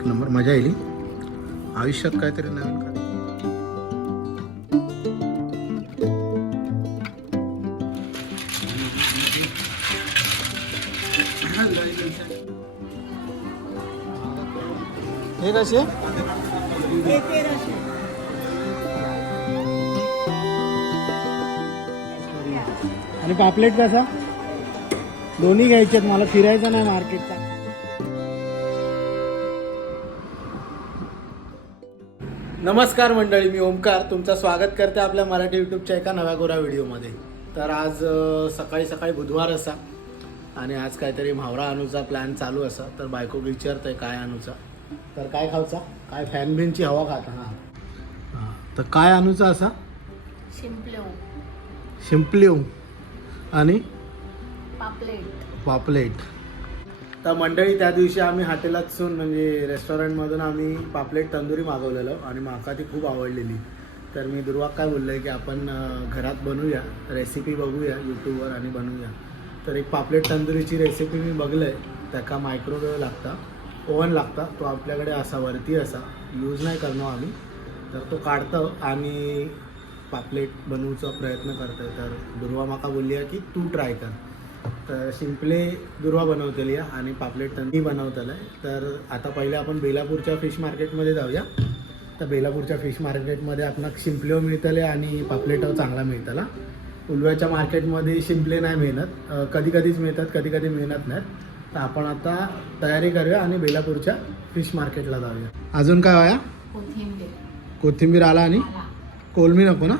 एक नंबर मजा येईल आयुष्यात काहीतरी नवीन कर. हे कसे आणि पापलेट कसा दोन्ही घ्यायचे आहेत मला फिरायचं नाही मार्केटचा. नमस्कार मंडळी, मी ओमकार तुमचं स्वागत करते आपल्या मराठी यूट्यूबच्या एका नव्या गोरा व्हिडिओमध्ये. तर आज सकाळी सकाळी बुधवार असा आणि आज काहीतरी म्हावरा आणूचा प्लॅन चालू असा. तर बायको विचारतंय काय आणूचा, तर काय खाऊचा, काय फॅन बिनची हवा खाता. हां तर काय आणूचा असा शिंपलेव आणि पापलेट. तर मंडळी त्या दिवशी आम्ही हॉटेलातून म्हणजे रेस्टॉरंटमधून आम्ही पापलेट तंदुरी मागवलेलो आणि माका ती खूप आवडलेली. तर मी दुर्वाक काय बोललो आहे की आपण घरात बनवूया, रेसिपी बघूया यूट्यूबवर आणि बनवूया. तर एक पापलेट तंदुरीची रेसिपी मी बघलं आहे. त्याका मायक्रोवेव्ह लागता, ओव्हन लागता. तो आपल्याकडे असा वरती असा यूज नाही करणार आम्ही. तर तो काढतो आणि पापलेट बनवूचा प्रयत्न करतो. तर दुर्वा माका बोलली आहे की तू ट्राय कर. तर शिंपले दुर्वा बनवतेली आहे आणि पापलेट तंदुरी बनवतेलं आहे. तर आता पहिले आपण बेलापूरच्या फिश मार्केटमध्ये जाऊया. तर बेलापूरच्या फिश मार्केटमध्ये आपणाक शिंपलेव मिळतले आणि पापलेटव चांगला मिळतला. उलव्याच्या मार्केटमध्ये शिंपले नाही मिळत, कधी कधीच मिळतात, कधी कधी मिळत नाहीत. तर आपण आता तयारी करूया आणि बेलापूरच्या फिश मार्केटला जाऊया. अजून काय व्हाया कोथिंबीर आला आणि कोलमी नको ना.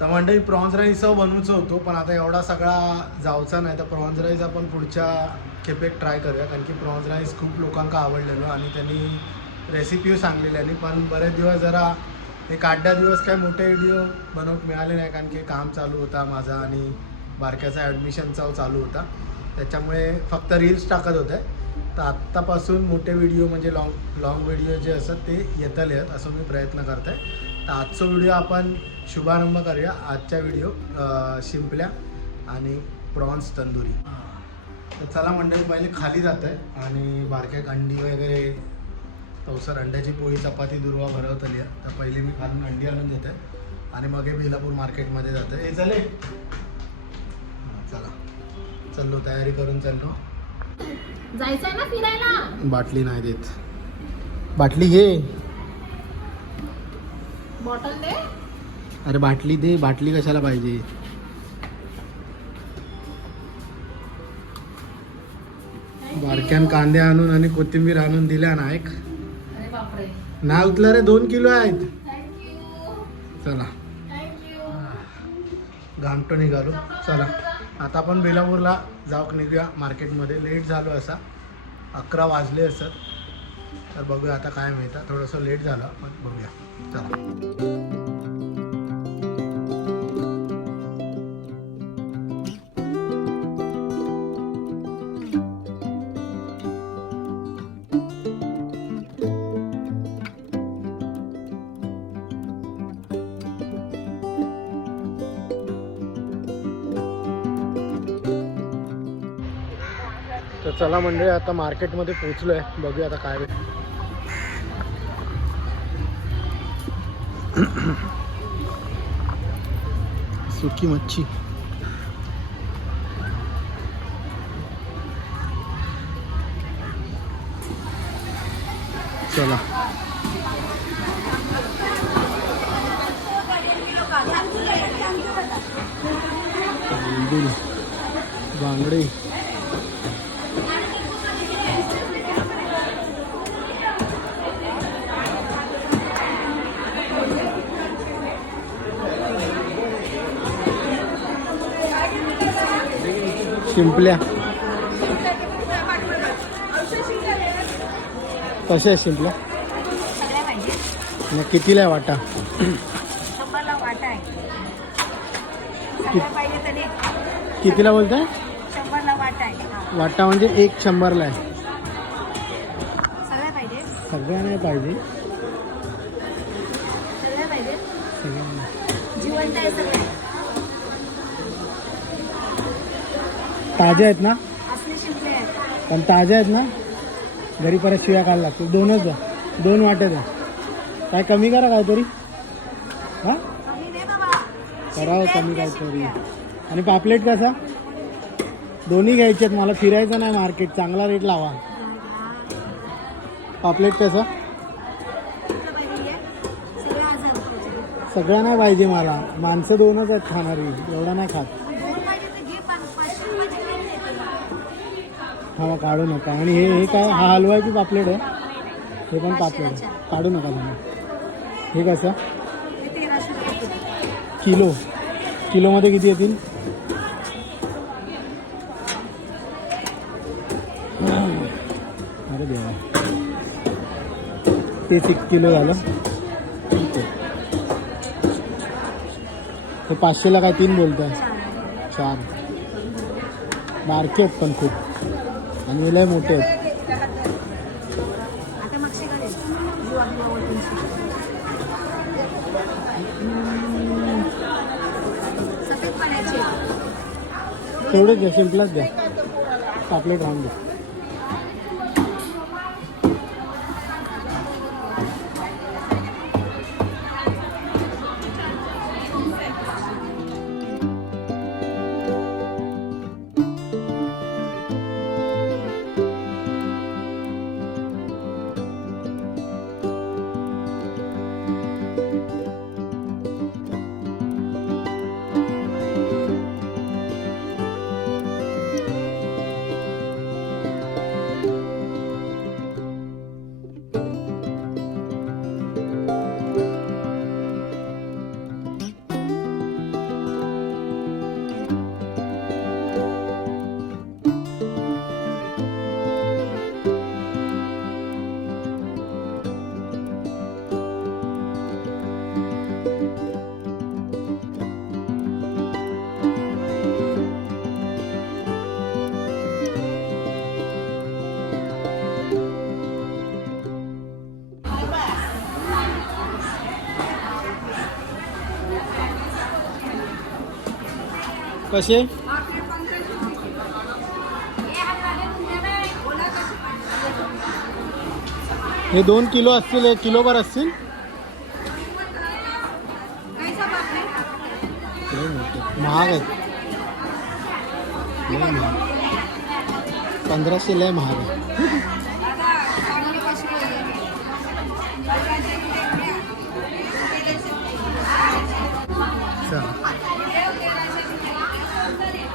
तर मंडळी प्रॉन्स राईस बनवूचं होतो पण आता एवढा सगळा जाऊचा नाही. तर प्रॉन्स राईस आपण पुढच्या खेपेक ट्राय करूया कारण की प्रॉन्स राईस खूप लोकांना आवडलेलो आणि त्यांनी रेसिपी सांगलेली आणि पण बरेच दिवस जरा एक 8-10 दिवस काय मोठे व्हिडिओ बनवत मिळाले नाही कारण की काम चालू होता माझा आणि बारक्याचा ॲडमिशनचा चालू होता. त्याच्यामुळे फक्त रील्स टाकत होते. तर आत्तापासून मोठे व्हिडिओ म्हणजे लॉंग व्हिडिओ जे असतात ते येतले आहेत असं मी प्रयत्न करतो आहे. तर आजचा व्हिडिओ आपण शुभारंभ करूया. आजच्या व्हिडिओ शिंपल्या आणि प्रॉन्स तंदुरी. तर चला मंडळी पहिले खाली जात आहे आणि बारक्या अंडी वगैरे तवसर अंड्याची पोळी चपाती दुर्वा भरवतली आहे. तर पहिली मी खालून अंडी आणून देत आहे आणि मग हे बेलापूर मार्केटमध्ये जातं. हे चले चला चाललो, तयारी करून चाललो. जायचंय ना फिरायला. बाटली नाही देत, बाटली घे. बॉटल दे. अरे बाटली दे, बाटली कशाला पाहिजे. बारक्यान कांदे आणून आणि कोथिंबीर आणून दिल्या नायक. अरे बापरे, ना उतला रे, 2 किलो आहेत. थँक्यू चला थँक्यू. घामटो निघालो. चला आता आपण बेलापूरला जाऊक निघूया मार्केटमध्ये. लेट झालो असा 11 वाजले असत. तर बघूया आता काय मिळतं. थोडंसं लेट झालं पण बघूया. चला तर चला मंडळी आता मार्केटमध्ये पोचलो आहे. बघूया आता काय भेट. सुकी मच्छी. चला बांगडे. शिंपल्या कशा आहे शिंपल्या. मग कितीला आहे वाटा. कितीला बोलताय. वाटा म्हणजे 100ला आहे. सगळ्या नाही पाहिजे. ताज्या आहेत ना. पण ताज्या आहेत ना. घरी परत शिव्या खायला लागतील. दोनच द्या, 2 वाटे द्या. काय कमी करा काहीतरी. हां करावं कमी काहीतरी. आणि पापलेट कसा? दोन्ही घ्यायचे आहेत मला. फिरायचं नाही मार्केट. चांगला रेट लावा. पापलेट कसा? सगळं नाही पाहिजे मला. माणसं 2च आहेत खाणारी. एवढा नाही खात. हा काढू नका. आणि हे काय? हा हलवायची पापलेट आहे. हे पण पापलेट आहे. काढू नका तुम्ही. हे कसं? किलो. किलोमध्ये किती येतील? अरे देवा. तेच 1 किलो झालं. ठीक आहे. हे 500ला काय 3 बोलताय? 4. बारके आहेत पण खूप. आणि लय मोठे आहेत. तेवढेच द्या. सिम्पलच द्या. पापलेट राहून द्या. कसे? हे 2 किलो असतील. 1 किलोभर असतील. महाग आहेत. 1500 लय महाग आहे.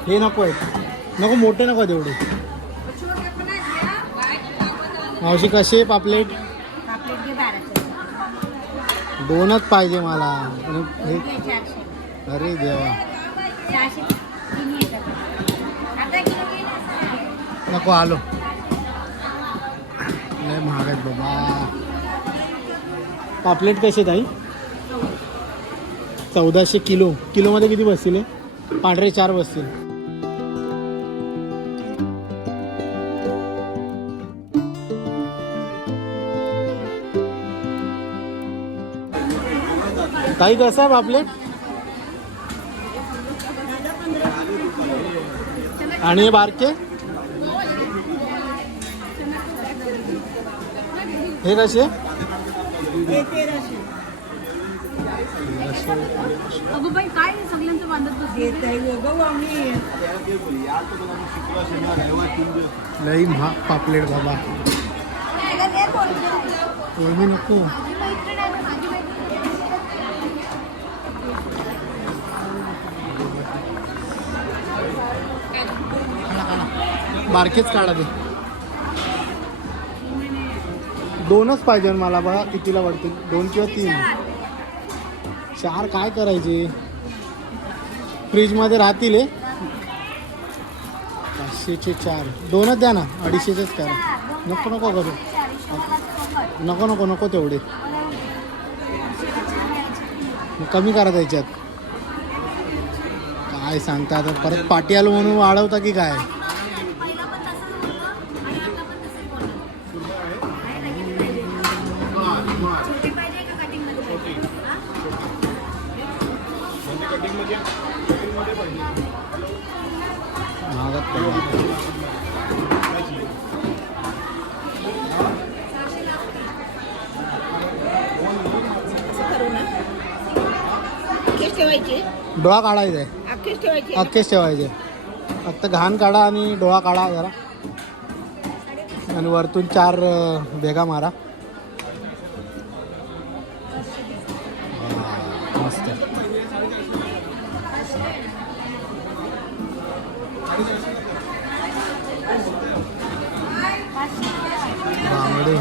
हे नको आहेत. नको मोठे नको तेवढे. मावशी कसे आहे पापलेट? 2च पाहिजे मला. हे अरे देवा. नको आलो. लय महाग आहेत बाबा. पापलेट कसे ताई? 1400 किलो. किलोमध्ये किती बसतील? पांढरे 4 बसतील. ताई कसं आहे पापलेट? आणि हे बारके हे कसे? काय सगळ्यांचं बांधत लई महाग पापलेट बाबा. एवढी नको. बारकेच काढा ते. 2च पाहिजे मला. बघा कितीला वाटतील. 2 किंवा 3. 4 काय करायचे? फ्रीजमध्ये राहतील. 500चे 4. 2च द्या ना. 250चेच करा. नको नको करू. नको नको नको तेवढे. कमी करा त्याच्यात. काय सांगता आता? परत पाटी आलो म्हणून वाढवता की काय? डोळा काढायचा आहे, अख्खीच ठेवायची अख्खेच ठेवायचे. फक्त घाण काढा आणि डोळा काढा जरा, आणि वरतून 4 भेगा मारा. मस्त. बांगडे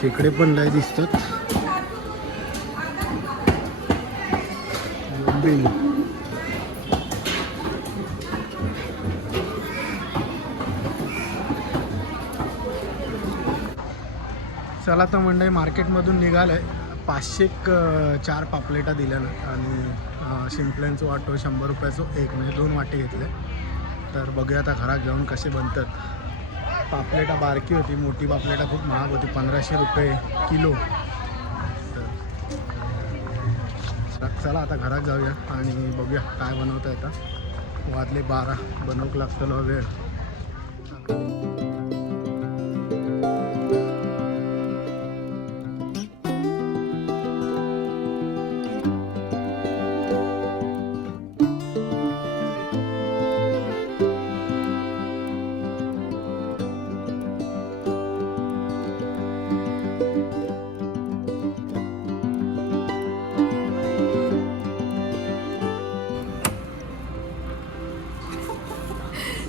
खेकडे पण लय दिसतात. बोंबील. चला तर मंडळी, मार्केटमधून निघालं आहे. 500 4 पापलेटा दिल्या ना, आणि शिंपल्यांचं वाटो 100 रुपयाचं एक, म्हणजे 2 वाटे घेतले. तर बघूया आता घरात जाऊन कसे बनतात. पापलेटा बारकी होती, मोठी पापलेटा खूप महाग होती, 1500 रुपये किलो. तर चला आता घरात जाऊया आणि बघूया काय बनवता येतं. वाजले 12, बनवूक लागतलो वेळ.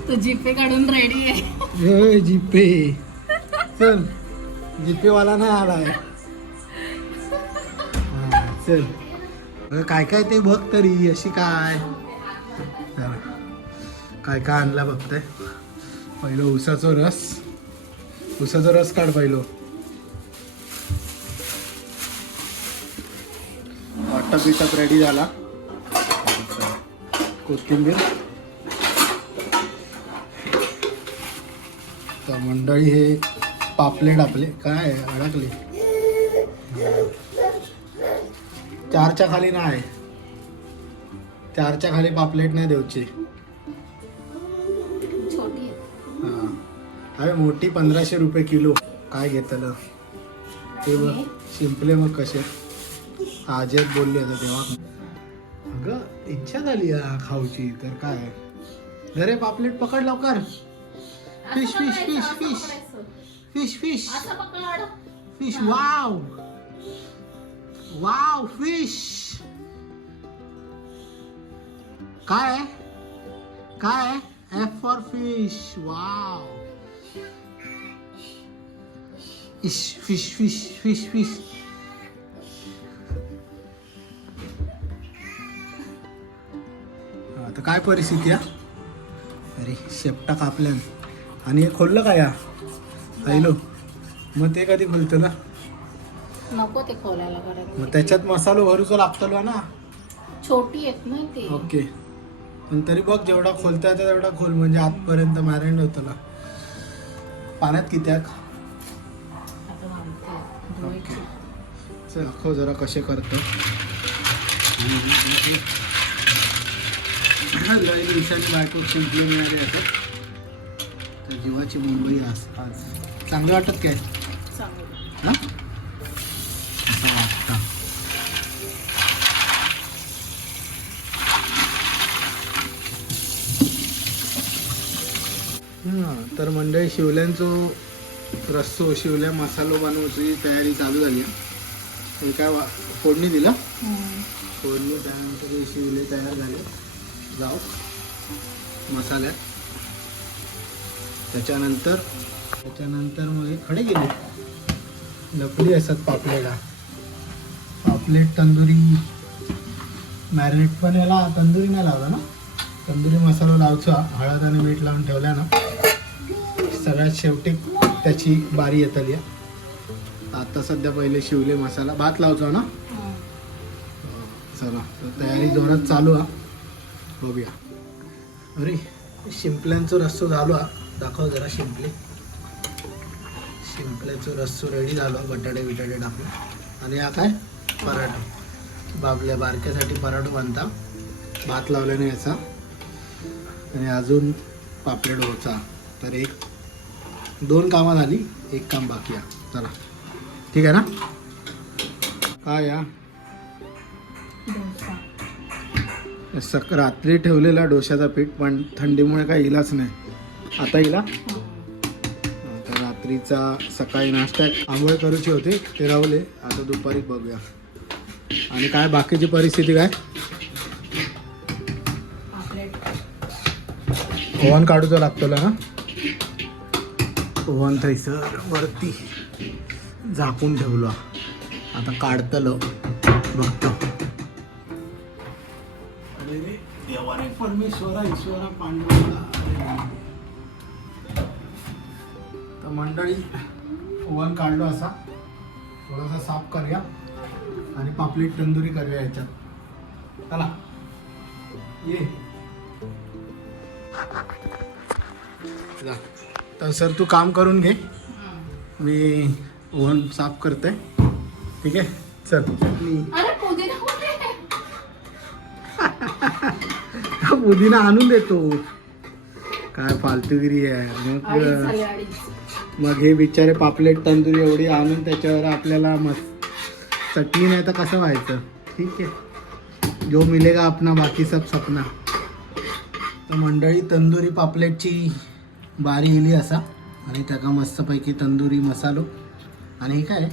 तो जीपे काढून रेडी आहे. ए जीपे, चल. जीपे वाला नाही आलाय. चल, काय काय ते बघ तरी. अशी काय काय काय आणला बघताय. पहिलं उसाचा रस काढ पहिलं. वाटप बिटप रेडी झाला. कोथिंबीर. तर मंडळी हे पापलेट आपले काय अडकले. 4च्या खाली नाही, 4च्या खाली पापलेट नाही देऊची. छोटी आहे. हां, अरे मोठी 1500 रुपये किलो. काय घेतलं ते बघ. शिंपले मग कसे आजेत बोलली आता तेव्हा. अगं इच्छा झाली खाऊची, तर काय. अरे पापलेट पकड लवकर. Fish fish fish fish fish fish fish. Wow wow fish. काय काय. F for fish. Wow. Fish fish fish fish fish. आता काय परिस्थिती आहे. अरे शेपटा कापल्या आणि हे खोललं का या आईलो. मग ते कधी खोलतं ना. नको ते खोलायला परत. मग त्याच्यात मसालो भरूचा लागतो ना. छोटी आहेत ना ते. ओके, पण तरी बघ जेवढा खोलता येतं तेवढा खोल, म्हणजे आतपर्यंत मॅरिनेट होतं ना. पाण्यात किती आहे. ओके, चल दाखव जरा कसे करतो. लय दिवसांनी बायको शिंपले मिळाली आता. तर जीवाची मुंबई आज चांगलं वाटत काय. चांगलं. हां, असं वाटतं. हां, तर मंडळी शिवल्यांचं रस्सो शिवल्या मसालो बनवण्याची तयारी चालू झाली आहे. हे काय फोडणी दिला. फोडणी त्यानंतर हे शिवले तयार झाले. जाऊ मसाल्यात. त्याच्यानंतर मग हे खडे गेले. लपडी असतात पापलेटा. पापलेट तंदुरी मॅरिनेट पण याला तंदुरी नाही लावला ना. तंदुरी मसाला लावचा, हळद आणि मीठ लावून ठेवल्या ना, सगळ्यात शेवटी त्याची बारी येतली. आता सध्या पहिले शिवले मसाला भात लावचा ना. चला तर तयारी जोरात चालू आहे. बघूया. अरे शिंपल्यांचं रस्सो झालो हा. दाखव जरा शिंपल्याचं रस्सो रेडी झालो. बटाटे बिटाटे टाकून. आणि हा काय पराठा. बाबल्या बारक्यासाठी पराठा बांधता. भात लावल्याने याचा. आणि अजून पापलेट डोसा. तर 2 कामं झाली, 1 काम बाकी आहे. चला ठीक आहे ना. काय या डोसा. रात्री ठेवलेला डोशाचा पीठ, पण थंडीमुळे काही इलाच नाही. आता इला तर रात्रीचा सकाळी नाश्ता आंघोळ करूची होते ते रावले. आता दुपारी बघूया. आणि काय बाकीची परिस्थिती काय. पापलेट. ओव्हन काढूचा लागतो ना. ओव्हन थैसर वरती झाकून ठेवलो. आता काढतलो बघतो. अरे रे देवा रे परमेश्वरा ईश्वरा पांडुरंगा. तर मंडळी ओव्हन काढलो असा थोडासा साफ करूया आणि पापलेट तंदुरी करूया याच्यात. चला ये. जा. तर सर तू काम करून घे, मी ओव्हन साफ करते. ठीक आहे चल. अरे पुदिना कुठे? पुदिना आणून देतो. काय फालतूगिरी आहे. अडीच झाले, अडीच. मग हे बिचारे पापलेट तंदुरी एवढी आणून त्याच्यावर आपल्याला मस्त चटणी नाही तर कसं व्हायचं. ठीक आहे जो मिलेगा अपना बाकी सब सपना. तर मंडळी तंदुरी पापलेटची बारी इली असा आणि त्याका मस्तपैकी तंदुरी मसालो. आणि हे काय काय?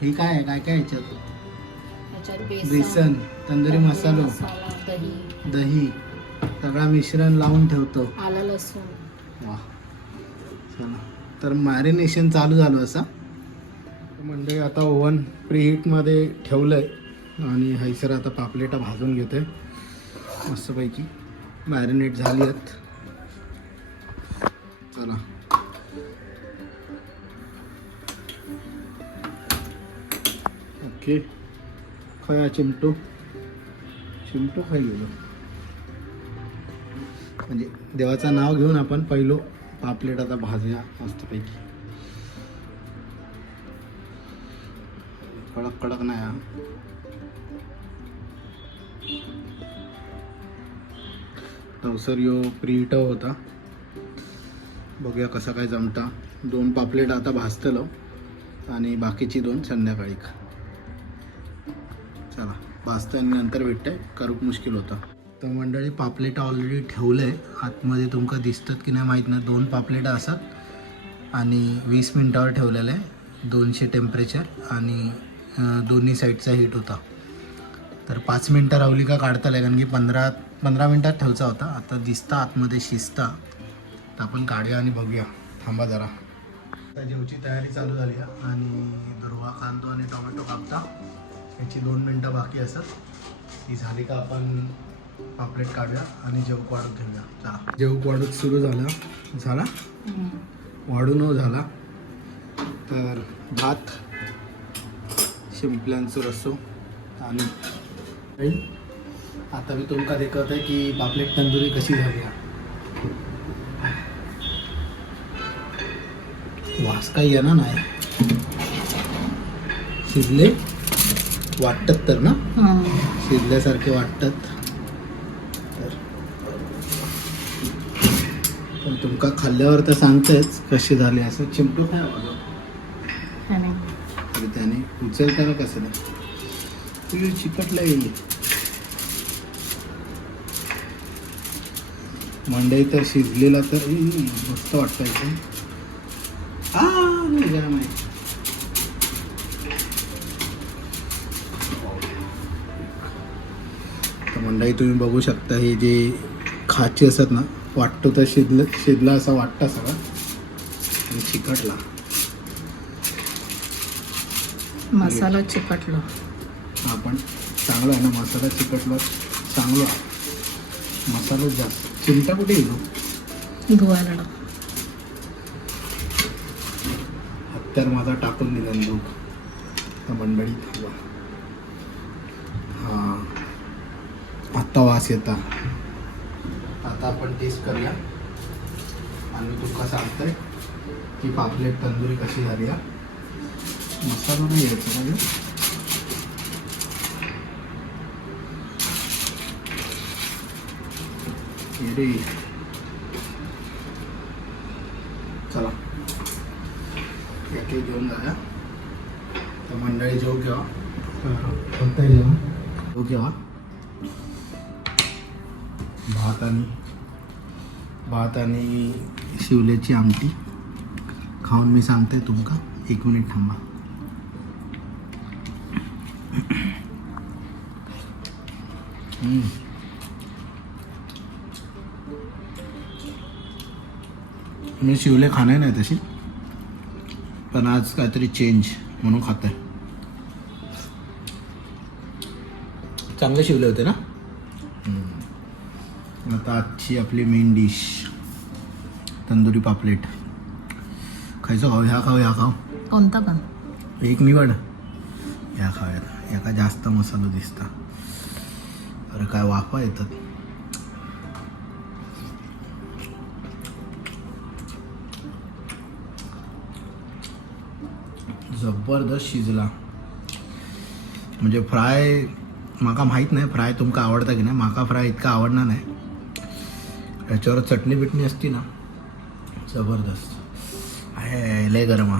हे काय आहे काय काय ह्याच्यात. ह्याच्यात बेसन तंदुरी मसालो मसाला, दही, दही सगळा मिश्रण लावून ठेवतो. आलं लसूण. वा चला. तर मॅरिनेशन चालू झालं असं. म्हणजे आता ओव्हन प्रीहीटमध्ये ठेवलं आहे आणि हैसर आता पापलेटा भाजून घेते मस्तपैकी. मॅरिनेट झाली आहेत. चला ओके. खया चिमटो खाई गेलो. म्हणजे देवाचं नाव घेऊन आपण पहिलो पापलेट आता भाजूया मस्तपैकी. कडक कडक नाही हा. तवसर यो प्रीहिट होता. बघूया कसा काय जमता. 2 पापलेट आता भाजतलो आणि बाकीची 2 संध्याकाळी. चला भाजतं आणि नंतर भेटतंय करूक मुश्किल होता. तर मंडळी पापलेट ऑलरेडी ठेवलं आहे आतमध्ये. तुमका दिसतात की नाही माहीत नाही. 2 पापलेट असतात आणि 20 मिनटावर ठेवलेलं आहे. 200 टेम्परेचर आणि दोन्ही साईडचा हीट होता. तर 5 मिनटं रावली का काढता लागेल कारण की 15 मिनटात ठेवचा होता. आता दिसता आतमध्ये शिजता. तर आपण काढूया आणि बघूया. थांबा जरा. आता जेवची तयारी चालू झाली आहे आणि दुर्वा कांदो आणि टोमॅटो कापता. याची 2 मिनटं बाकी असत. ती झाली का आपण पापलेट काढूया आणि जेवूक वाढून ठेवूया. चला जेवूक वाढून सुरू झाला वाढून झाला. तर भात शिंपल्यांचो रस्सो आणि आता मी तुमका देखत आहे की पापलेट तंदुरी कशी झाली. वास काही येणार नाही. शिजले वाटतात तर ना. शिजल्यासारखे वाटतात. पण तुमका खाल्ल्यावर तर सांगतेच कशी झाली. असं चिमटू काय वाजव त्याने उचलताना कसं नाही. तुझी चिकटला येईल. मंडई तर शिजलेला तर मस्त वाटतं इथे. गरम आहे. तर मंडई तुम्ही बघू शकता. हे जे खाचे असतात ना वाटतो तर शिजला असं वाटतं सगळं आणि चिकटला. मसाला चिकटलो. हा पण चांगला आहे ना. मसाला चिकटला चांगला. मसाला जास्त. चिमटा कुठे येतो धुवायला. हत्यार माझा टाकून दिला लोक. तर मंडळी हवा. हां आत्ता वास येता. आता आपण टेस्ट करूया आणि तुका सांगतोय की पापलेट तंदुरी कशी झाली. मसाला नाही यायचा म्हणजे रे चला एक घेऊन जाऊया. तर मंडळी जेव घेवा कोणताही जेवण जेव घेवा. भात आणि शिवल्याची आमटी खाऊन मी सांगते तुमका. 1 मिनिट थांबा. मी शिवले खाणे नाही तशी, पण आज काहीतरी चेंज म्हणून खात आहे. चांगले शिवले होते ना. आता आजची आपली मेन डिश तंदुरी पापलेट. खायचं खाऊ ह्या खाऊ ह्या खाऊ कोणता पण एक निवड. ह्या खाऊयात. एका जास्त मसाला दिसता. अरे काय वाफा येतात. जबरदस्त शिजला. म्हणजे फ्राय माका माहीत नाही फ्राय तुमका आवडता की नाही. माका फ्राय इतका आवडणार नाही. याच्यावर चटणी बिटणी असती ना जबरदस्त आहे. लय गरम.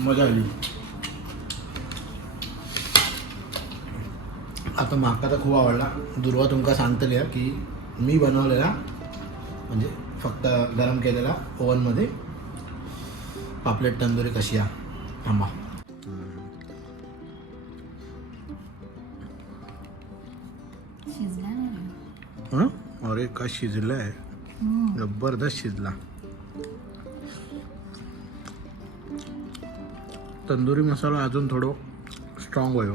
मजा आली. आता माका तर खूप आवडला. दुर्वा तुमका सांगतली की मी बनवलेला म्हणजे फक्त गरम केलेला ओव्हनमध्ये पापलेट तंदुरी कशी आहे. थांबा. शिजला हं? अरे का शिजलं आहे. जबरदस्त शिजला. तंदुरी मसाला अजून थोडं स्ट्रॉंग होईल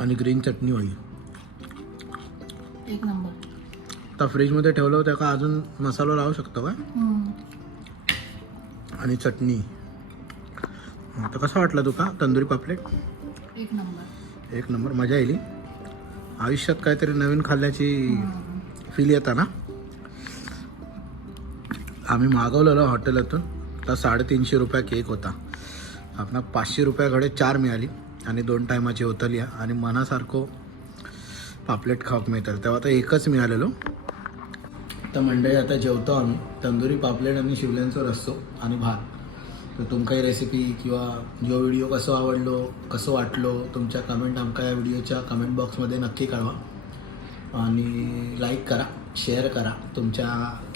आणि ग्रीन चटणी होईल. एक नंबर. आता फ्रीजमध्ये ठेवलं होतं का अजून मसाला लावू शकतो का. आणि चटणी. आता कसं वाटलं तुका तंदुरी पापलेट. एक नंबर. एक नंबर. मजा येईल. आयुष्यात काहीतरी नवीन खाल्ल्याची फील येतं ना. आम्ही मागवलेलं हॉटेलातून तर 350 रुपये केक होता. आपण 500 रुपयाकडे 4 मिळाली आणि 2 टायमाची होतली आणि मनासारखं पापलेट खाऊक मिळतात. तेव्हा तर एकच मिळालेलो. तर मंडळी आता जेवतो आम्ही. तंदुरी पापलेट आणि शिवल्यांचं रस्सो आणि भात. तर तुमका ही रेसिपी किंवा जो व्हिडिओ कसं आवडलो कसं वाटलो तुमच्या कमेंट आमका या व्हिडिओच्या कमेंट बॉक्समध्ये नक्की कळवा. आणि लाईक करा, शेअर करा तुमच्या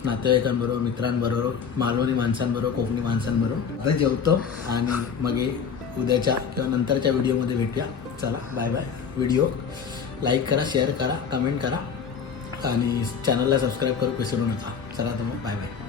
नातेवाईकांबरोबर, मित्रांबरोबर, मालवणी माणसांबरोबर, कोकणी माणसांबरोबर. आता जेवतो आणि मग उद्याच्या किंवा नंतरच्या व्हिडिओमध्ये भेटूया. चला बाय बाय. व्हिडिओ लाईक करा, शेअर करा, कमेंट करा आणि चॅनलला सबस्क्राईब करू विसरू नका. चला तर मग बाय बाय.